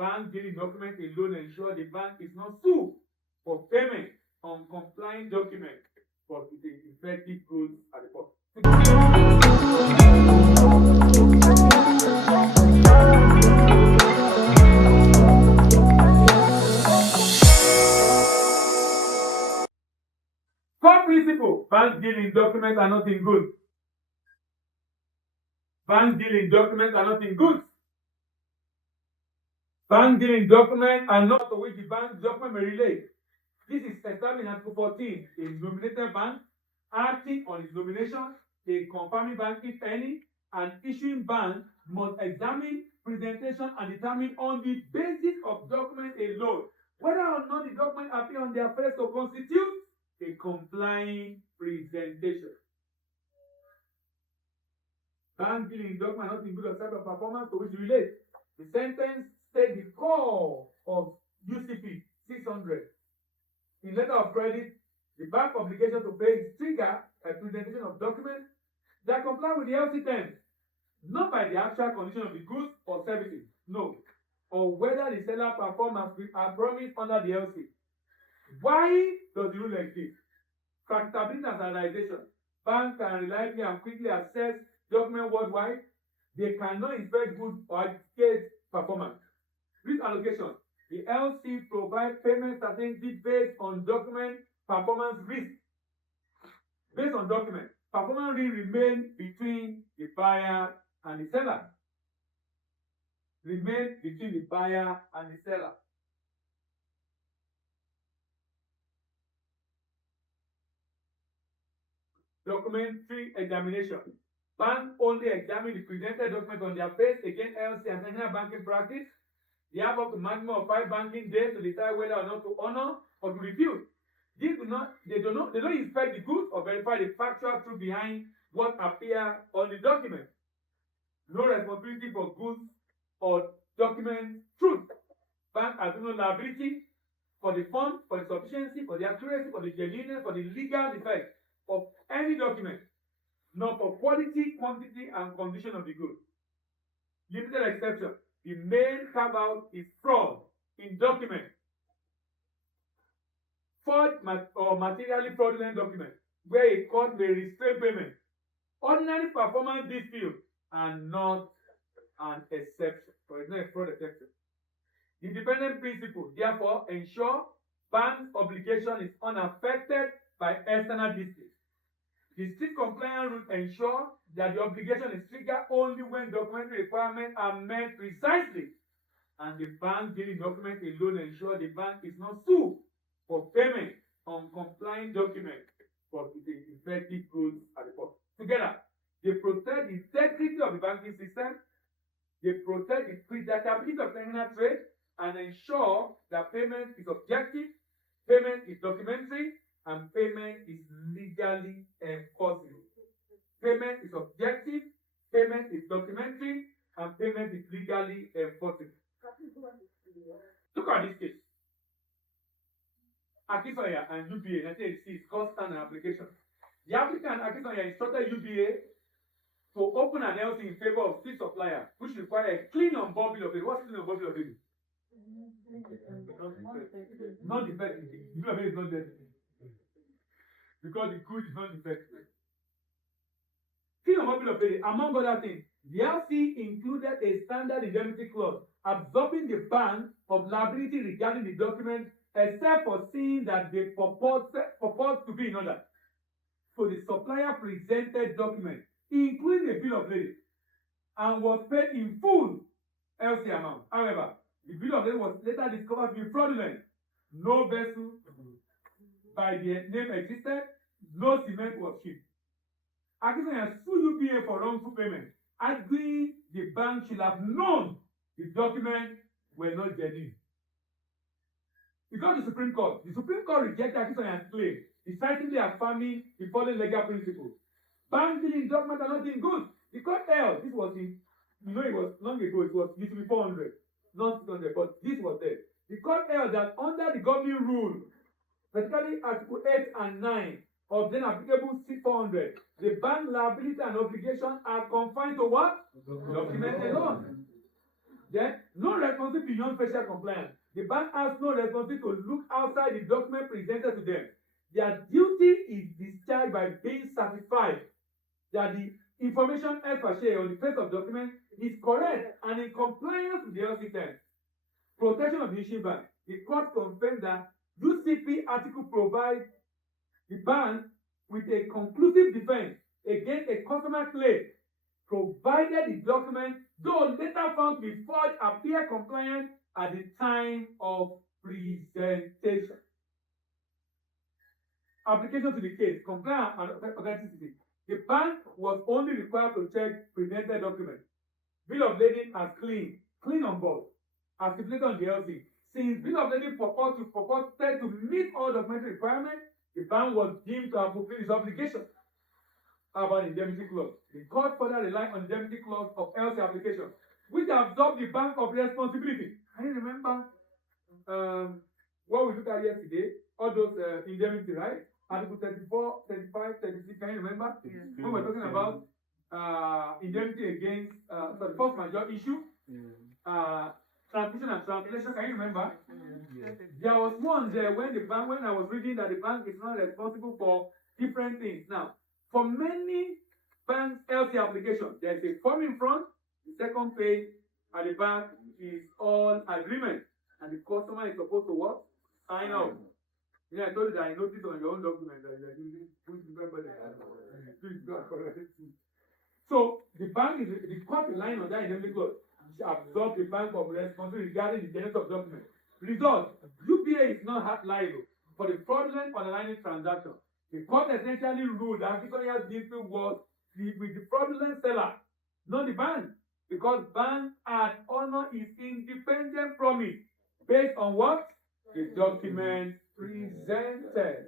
bank dealing document alone ensure the bank is not sued for payment on compliant document for the effective goods at the port. Core principle: bank dealing documents are not in goods. Bank dealing documents are not in goods. Bank dealing documents are not to which the bank document may relate. This is established in Article 14. A nominated bank acting on its nomination, a confirming bank, if any, and issuing bank must examine presentation and determine on the basis of document alone whether or not the document appear on their face to constitute a complying presentation. Bank dealing document not in good of type of performance to which relate. The sentence states the core of UCP 600. In letter of credit, the bank obligation to pay is triggered by presentation of documents that comply with the LC terms, not by the actual condition of the goods or services, no, or whether the seller performed as promised under the LC. Why does the rule exist? Practicability and standardization. Banks can reliably and quickly access documents worldwide. They cannot inspect goods or indicate performance. Risk allocation. The LC provides payment certainty based on document performance risk. Based on document, performance risk remains between the buyer and the seller. Remain between the buyer and the seller. Documentary examination. Bank only examine the presented document on their face against LC and international banking practice. They have up to maximum of 5 banking days to decide whether or not to honor or to refuse. They don't inspect the goods or verify the factual truth behind what appears on the document. No responsibility for goods or document truth. Bank has no liability for the form, for the sufficiency, for the accuracy, for the genuineness, for the legal effect of any document, nor for quality, quantity, and condition of the good. Limited exception. The main carve-out is fraud in document. Forged or materially fraudulent document, where a court may restrain payment. Ordinary performance dispute are not an exception, or it's not a fraud exception. The dependent principle, therefore, ensure bank's obligation is unaffected by external disputes. The strict compliance rule ensure that the obligation is triggered only when documentary requirements are met precisely, and the bank dealing document alone ensure the bank is not sued for payment on compliant document for the effective goods at the port. Together, they protect the integrity of the banking system, they protect the predictability of international trade, and ensure that payment is objective, payment is documentary, and payment is legally enforceable. Payment is objective, payment is documentary, and payment is legally enforceable. Look at this case. Akisoya and UBA 1986 constant application. The applicant Akisoya instructed UBA to open an LC in favor of 6 suppliers, which require a clean on board bill of lading. What's clean on board bill of lading? Not defective. The bill of lading is not there. Because the good is not defective. Clean on board bill of lading, among other things, the LC included a standard indemnity clause absorbing the ban of liability regarding the document except for seeing that they purport to be in order. So the supplier presented document, including a bill of lading, and was paid in full LC amount. However, the bill of lading was later discovered to be fraudulent. No vessel by the name existed, no cement was shipped. Akisoya sued UBA for wrongful payment, arguing the bank should have known the documents were not genuine. It got to the Supreme Court. The Supreme Court rejected Akisoya's claim, decisively affirming the following legal principles. Bank dealing documents are not in good. The court held, this was in, it was long ago, it was UCP 400, not 600, but this was there. The court held that under the governing rule, particularly Article 8 and 9 of then applicable C400, the bank liability and obligation are confined to what? Document alone. Then, no responsibility beyond facial compliance. The bank has no responsibility to look outside the document presented to them. Their duty is discharged by being certified that the information held per share on the face of document is correct and in compliance with the LC terms. Protection of the issuing bank. The court confirmed that UCP article provides the bank with a conclusive defense against a customer claim, provided the document, though later found to be forged, appear compliant at the time of presentation. Application to the case, compliance and authenticity. The bank was only required to check presented documents. Bill of lading as clean on board, as stipulated on the LC. Since bill of lading purported to meet all documentary requirements, the bank was deemed to have fulfilled its obligation. How about indemnity clause? The court further relied on indemnity clause of LC application, which absorbed the bank of responsibility. Can you remember what we looked at yesterday? All those indemnity, right? Article 34, 35, 36, can you remember? Yes. When we're talking about indemnity against the force majeure issue, transmission and translation, can you remember? Yes. There was one there when I was reading that the bank is not responsible for different things. Now, for many banks LC applications, there's a form in front, the second page at the back is all agreement, and the customer is supposed to what? Sign off. Yeah, I told you that I noticed on your own document that you're using so the bank is the court line on that indemnity clause absorb the bank of responsibility regarding the genesis of document. Result: UPA is not liable for the fraudulent underlying transaction. The court essentially ruled that Victoria's dispute was with the fraudulent seller, not the bank, because bank had honored its independent promise based on what? The document presented.